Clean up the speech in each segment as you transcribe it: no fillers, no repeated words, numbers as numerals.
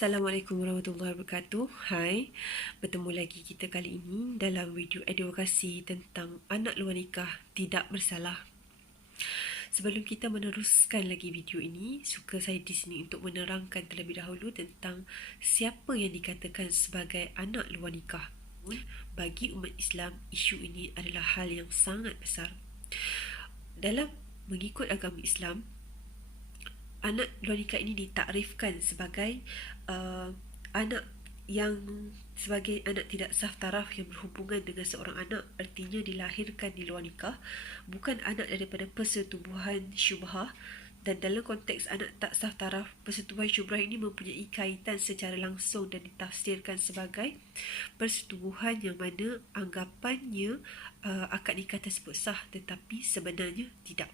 Assalamualaikum warahmatullahi wabarakatuh. Hai, bertemu lagi kita kali ini dalam video advokasi tentang anak luar nikah tidak bersalah. Sebelum kita meneruskan lagi video ini, suka saya di sini untuk menerangkan terlebih dahulu tentang siapa yang dikatakan sebagai anak luar nikah. Bagi umat Islam, isu ini adalah hal yang sangat besar. Dalam mengikut agama Islam, anak luar nikah ini ditakrifkan sebagai anak yang sebagai anak tidak sah taraf yang berhubungan dengan seorang anak, artinya dilahirkan di luar nikah, bukan anak daripada persetubuhan syubhah. Dan dalam konteks anak tak sah taraf, persetubuhan syubhah ini mempunyai kaitan secara langsung dan ditafsirkan sebagai persetubuhan yang mana anggapannya akad nikah tersebut sah, tetapi sebenarnya tidak.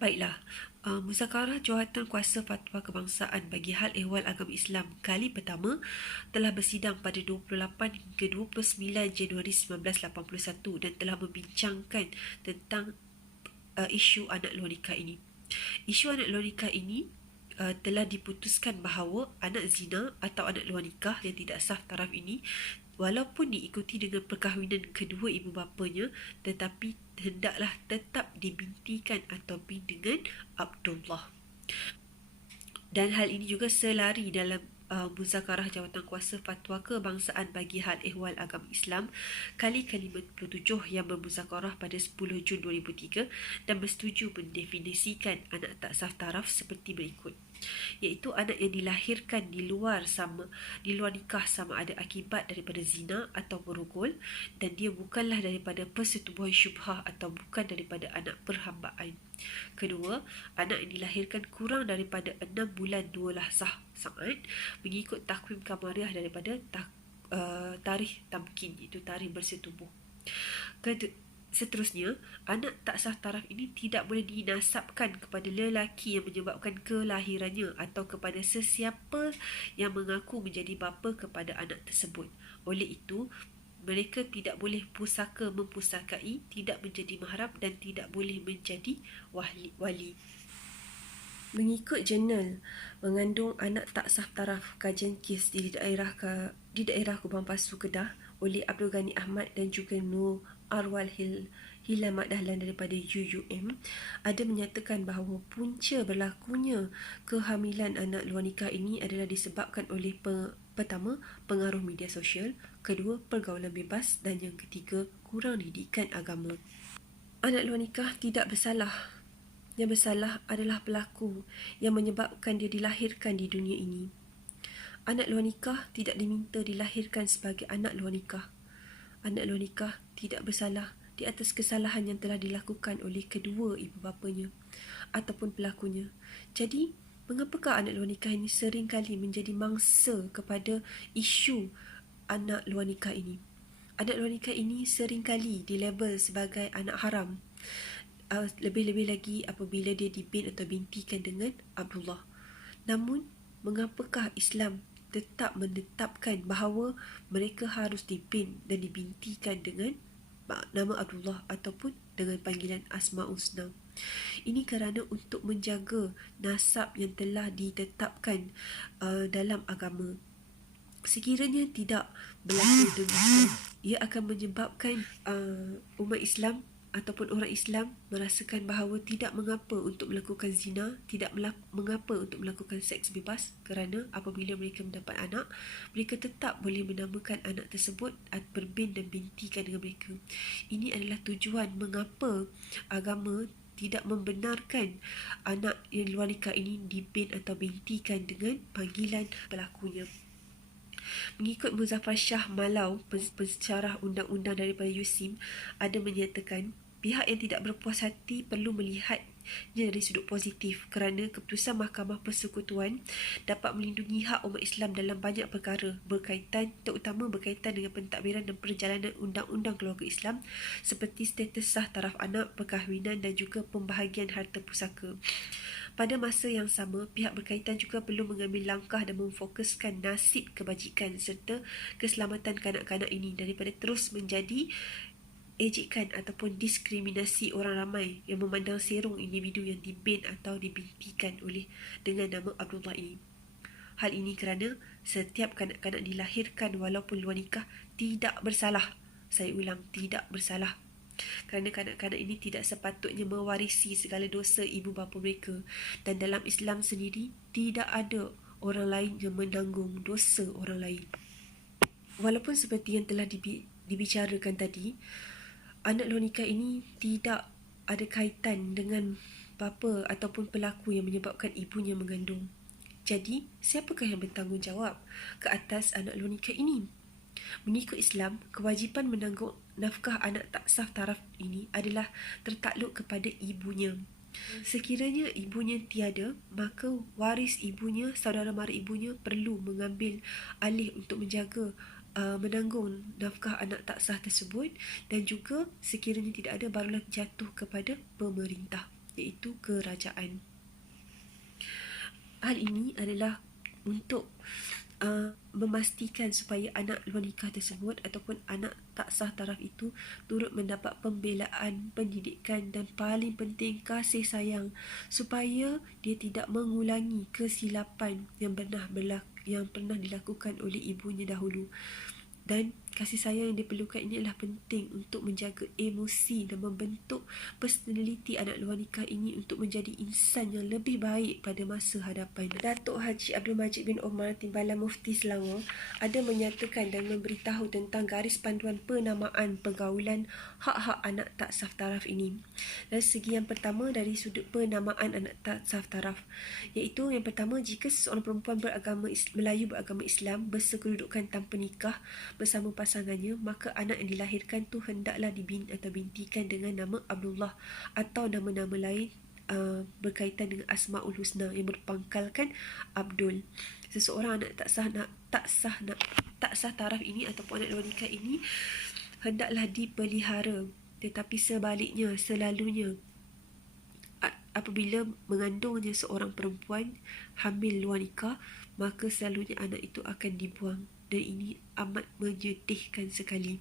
Baiklah, Muzakarah Jawatan Kuasa Fatwa Kebangsaan bagi Hal Ehwal Agama Islam kali pertama telah bersidang pada 28 hingga 29 Januari 1981 dan telah membincangkan tentang isu anak luar nikah ini. Isu anak luar nikah ini telah diputuskan bahawa anak zina atau anak luar nikah yang tidak sah taraf ini, walaupun diikuti dengan perkahwinan kedua ibu bapanya, tetapi hendaklah tetap dibintikan atau bin dengan Abdullah. Dan hal ini juga selari dalam Muzakarah Jawatan Kuasa Fatwa Kebangsaan bagi Hal Ehwal Agama Islam kali ke-57 yang bermuzakarah pada 10 Jun 2003 dan bersetuju mendefinisikan anak tak sah taraf seperti berikut, iaitu anak yang dilahirkan di luar nikah sama ada akibat daripada zina atau berogol, dan dia bukanlah daripada persetubuhan syubhah atau bukan daripada anak perhambaan. Kedua, anak yang dilahirkan kurang daripada 6 bulan 2 sah saat mengikut takwim kamariah daripada tarikh tamkin, iaitu tarikh bersetubuh. Seterusnya, anak tak sah taraf ini tidak boleh dinasabkan kepada lelaki yang menyebabkan kelahirannya atau kepada sesiapa yang mengaku menjadi bapa kepada anak tersebut. Oleh itu, mereka tidak boleh mempusakai, tidak menjadi mahram dan tidak boleh menjadi wali. Mengikut jurnal mengandung anak tak sah taraf kajian kes di daerah Kubang Pasu, Kedah oleh Abdul Ghani Ahmad dan juga Nur Arwal Hilal Mat Dahlan daripada UUM, ada menyatakan bahawa punca berlakunya kehamilan anak luar nikah ini adalah disebabkan oleh pertama, pengaruh media sosial, kedua, pergaulan bebas, dan yang ketiga, kurang didikan agama. Anak luar nikah tidak bersalah. Yang bersalah adalah pelaku yang menyebabkan dia dilahirkan di dunia ini. Anak luar nikah tidak diminta dilahirkan sebagai anak luar nikah. Anak luar nikah tidak bersalah di atas kesalahan yang telah dilakukan oleh kedua ibu bapanya ataupun pelakunya. Jadi, mengapakah anak luar nikah ini sering kali menjadi mangsa kepada isu anak luar nikah ini? Anak luar nikah ini sering kali dilabel sebagai anak haram. Lebih-lebih lagi apabila dia dibin atau bintikan dengan Abdullah. Namun, mengapakah Islam tetap menetapkan bahawa mereka harus dibin dan dibintikan dengan nama Abdullah ataupun dengan panggilan Asmaul Husna? Ini kerana untuk menjaga nasab yang telah ditetapkan dalam agama. Sekiranya tidak berlaku demikian, ia akan menyebabkan umat Islam ataupun orang Islam merasakan bahawa tidak mengapa untuk melakukan zina, tidak mengapa untuk melakukan seks bebas, kerana apabila mereka mendapat anak, mereka tetap boleh menamakan anak tersebut berbin dan bintikan dengan mereka. Ini adalah tujuan mengapa agama tidak membenarkan anak yang luar nikah ini dibin atau bintikan dengan panggilan pelakunya. Mengikut Muzaffar Shah Malau, pensyarah undang-undang daripada USIM, ada menyatakan pihak yang tidak berpuas hati perlu melihatnya dari sudut positif kerana keputusan Mahkamah Persekutuan dapat melindungi hak umat Islam dalam banyak perkara terutama berkaitan dengan pentadbiran dan perjalanan undang-undang keluarga Islam seperti status sah taraf anak, perkahwinan dan juga pembahagian harta pusaka. Pada masa yang sama, pihak berkaitan juga perlu mengambil langkah dan memfokuskan nasib kebajikan serta keselamatan kanak-kanak ini daripada terus menjadi ejekan ataupun diskriminasi orang ramai yang memandang serong individu yang dibin atau dibintikan dengan nama Abdullah ini. Hal ini kerana setiap kanak-kanak dilahirkan walaupun luar nikah tidak bersalah. Saya ulang, tidak bersalah. Kerana kanak-kanak ini tidak sepatutnya mewarisi segala dosa ibu bapa mereka. Dan dalam Islam sendiri, tidak ada orang lain yang menanggung dosa orang lain. Walaupun seperti yang telah dibicarakan tadi, anak luar nikah ini tidak ada kaitan dengan bapa ataupun pelaku yang menyebabkan ibunya mengandung. Jadi, siapakah yang bertanggungjawab ke atas anak luar nikah ini? Mengikut Islam, kewajipan menanggung nafkah anak tak sah taraf ini adalah tertakluk kepada ibunya. Sekiranya ibunya tiada, maka waris ibunya, saudara mara ibunya perlu mengambil alih untuk menjaga menanggung nafkah anak tak sah tersebut, dan juga sekiranya tidak ada, barulah jatuh kepada pemerintah, iaitu kerajaan. Hal ini adalah untuk memastikan supaya anak luar nikah tersebut ataupun anak tak sah taraf itu turut mendapat pembelaan, pendidikan dan paling penting kasih sayang, supaya dia tidak mengulangi kesilapan yang pernah dilakukan oleh ibunya dahulu. Dan kasih sayang yang diperlukan ini adalah penting untuk menjaga emosi dan membentuk personaliti anak luar nikah ini untuk menjadi insan yang lebih baik pada masa hadapan. Datuk Haji Abdul Majid bin Omar, Timbalan Mufti Selangor, ada menyatakan dan memberitahu tentang garis panduan penamaan pergaulan hak-hak anak tak sah taraf ini. Dari segi yang pertama, dari sudut penamaan anak tak sah taraf, iaitu yang pertama, jika seseorang perempuan Melayu beragama Islam bersekedudukan tanpa nikah bersama pasangannya, maka anak yang dilahirkan tu hendaklah bintikan dengan nama Abdullah atau nama-nama lain berkaitan dengan Asmaul Husna yang berpangkalkan Abdul. Seseorang anak tak sah taraf ini ataupun anak luar nikah ini hendaklah dipelihara, tetapi sebaliknya selalunya apabila mengandungnya seorang perempuan hamil luar nikah, maka selalunya anak itu akan dibuang. Dan ini amat menyedihkan sekali,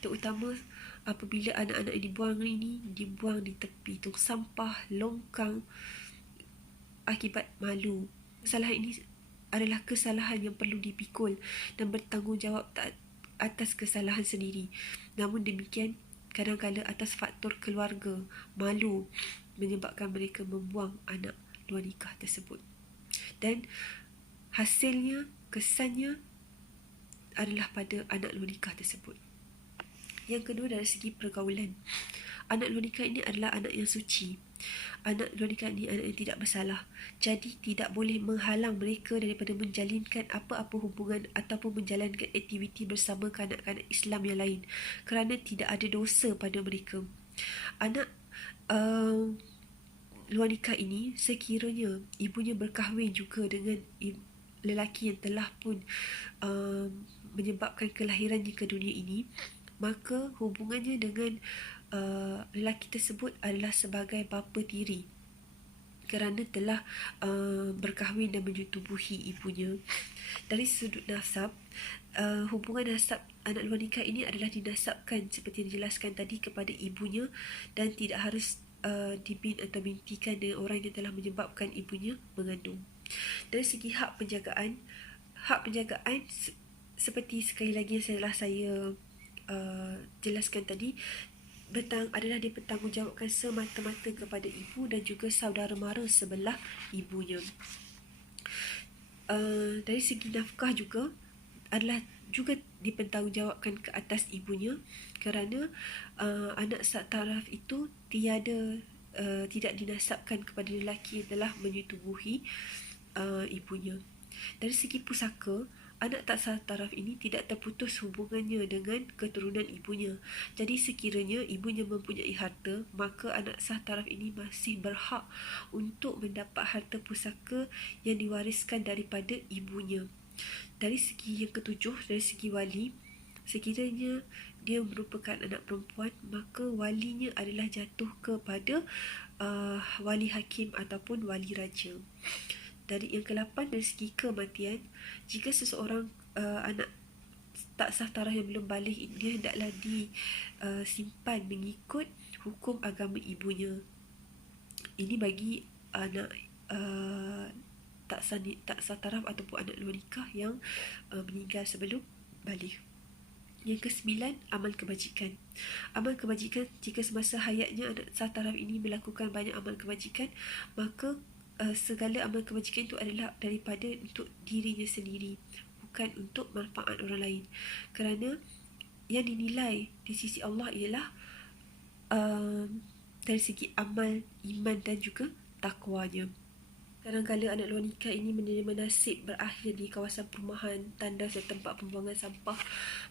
terutama apabila anak-anak yang dibuang di tepi tong sampah, longkang akibat malu. Kesalahan ini adalah kesalahan yang perlu dipikul dan bertanggungjawab atas kesalahan sendiri. Namun demikian, kadang-kadang atas faktor keluarga, malu menyebabkan mereka membuang anak luar nikah tersebut. Dan hasilnya, kesannya adalah pada anak luar nikah tersebut. Yang kedua, dari segi pergaulan, anak luar nikah ini adalah anak yang suci. Anak luar nikah ini anak yang tidak bersalah. Jadi tidak boleh menghalang mereka daripada menjalinkan apa-apa hubungan ataupun menjalankan aktiviti bersama kanak-kanak Islam yang lain, kerana tidak ada dosa pada mereka. Anak luar nikah ini, sekiranya ibunya berkahwin juga dengan lelaki yang telah pun menyebabkan kelahirannya ke dunia ini, maka hubungannya dengan lelaki tersebut adalah sebagai bapa tiri, kerana telah berkahwin dan menyetubuhi ibunya. Dari sudut nasab, hubungan nasab anak luar nikah ini adalah dinasabkan seperti yang dijelaskan tadi kepada ibunya, dan tidak harus bintikan dengan orang yang telah menyebabkan ibunya mengandung. Dari segi hak penjagaan seperti sekali lagi yang saya jelaskan tadi, adalah dipertanggungjawabkan semata-mata kepada ibu dan juga saudara mara sebelah ibunya. Dari segi nafkah juga adalah juga dipertanggungjawabkan ke atas ibunya, kerana anak taraf itu tidak dinasabkan kepada lelaki yang telah menyetubuhi ibunya. Dari segi pusaka, anak tak sah taraf ini tidak terputus hubungannya dengan keturunan ibunya. Jadi sekiranya ibunya mempunyai harta, maka anak sah taraf ini masih berhak untuk mendapat harta pusaka yang diwariskan daripada ibunya. Dari segi yang ketujuh, dari segi wali, sekiranya dia merupakan anak perempuan, maka walinya adalah jatuh kepada wali hakim ataupun wali raja. Dari yang ke-8, dari segi kematian, jika seseorang anak tak sah taraf yang belum balik, dia hendaklah disimpan mengikut hukum agama ibunya. Ini bagi anak tak sah taraf ataupun anak luar nikah yang meninggal sebelum balik. Yang ke-9, amal kebajikan. Amal kebajikan, jika semasa hayatnya anak sah taraf ini melakukan banyak amal kebajikan, maka segala amal kebajikan itu adalah daripada untuk dirinya sendiri, bukan untuk manfaat orang lain. Kerana yang dinilai di sisi Allah ialah dari segi amal, iman dan juga takwanya. Kadang-kadang anak luar nikah ini menerima nasib berakhir di kawasan perumahan, tandas dan tempat pembuangan sampah.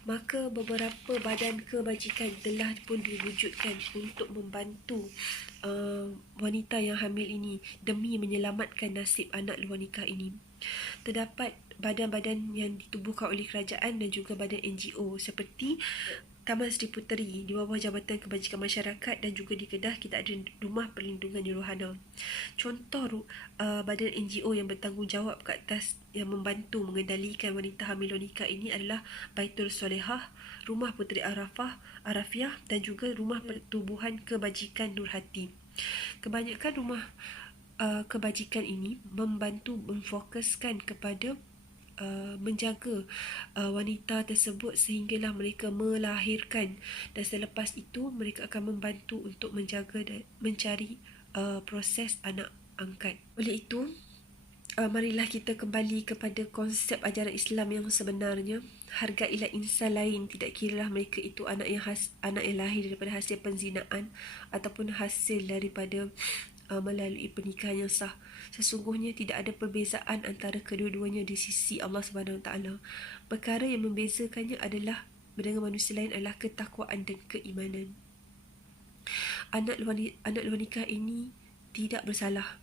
Maka beberapa badan kebajikan telah pun diwujudkan untuk membantu wanita yang hamil ini demi menyelamatkan nasib anak luar nikah ini. Terdapat badan-badan yang ditubuhkan oleh kerajaan dan juga badan NGO seperti Taman Sri Puteri di bawah Jabatan Kebajikan Masyarakat, dan juga di Kedah kita ada Rumah Perlindungan Yuruhana. Contoh badan NGO yang bertanggungjawab ke atas yang membantu mengendalikan wanita hamil nikah ini adalah Baitul Solehah, Rumah Puteri Arafiah dan juga Rumah Pertubuhan Kebajikan Nur Hati. Kebanyakan rumah kebajikan ini membantu memfokuskan kepada menjaga wanita tersebut sehinggalah mereka melahirkan, dan selepas itu mereka akan membantu untuk menjaga dan mencari proses anak angkat. Oleh itu, marilah kita kembali kepada konsep ajaran Islam yang sebenarnya. Hargailah insan lain, tidak kiralah mereka itu anak yang lahir daripada hasil penzinaan ataupun hasil daripada melalui pernikahan yang sah. Sesungguhnya tidak ada perbezaan antara kedua-duanya di sisi Allah Subhanahu Wa Taala. Perkara yang membezakannya adalah dengan manusia lain adalah ketakwaan dan keimanan. Anak luar nikah ini tidak bersalah.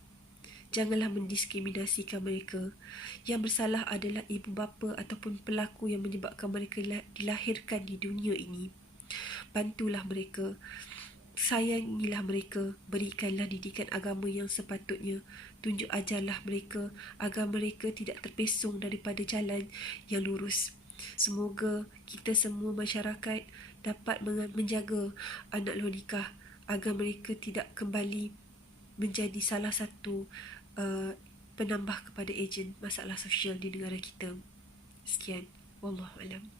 Janganlah mendiskriminasikan mereka. Yang bersalah adalah ibu bapa ataupun pelaku yang menyebabkan mereka dilahirkan di dunia ini. Bantulah mereka, sayangilah mereka, berikanlah didikan agama yang sepatutnya, tunjuk ajarlah mereka agar mereka tidak terpesong daripada jalan yang lurus. Semoga kita semua masyarakat dapat menjaga anak luar nikah agar mereka tidak kembali menjadi salah satu penambah kepada ejen masalah sosial di negara kita. Sekian, wallahu alam.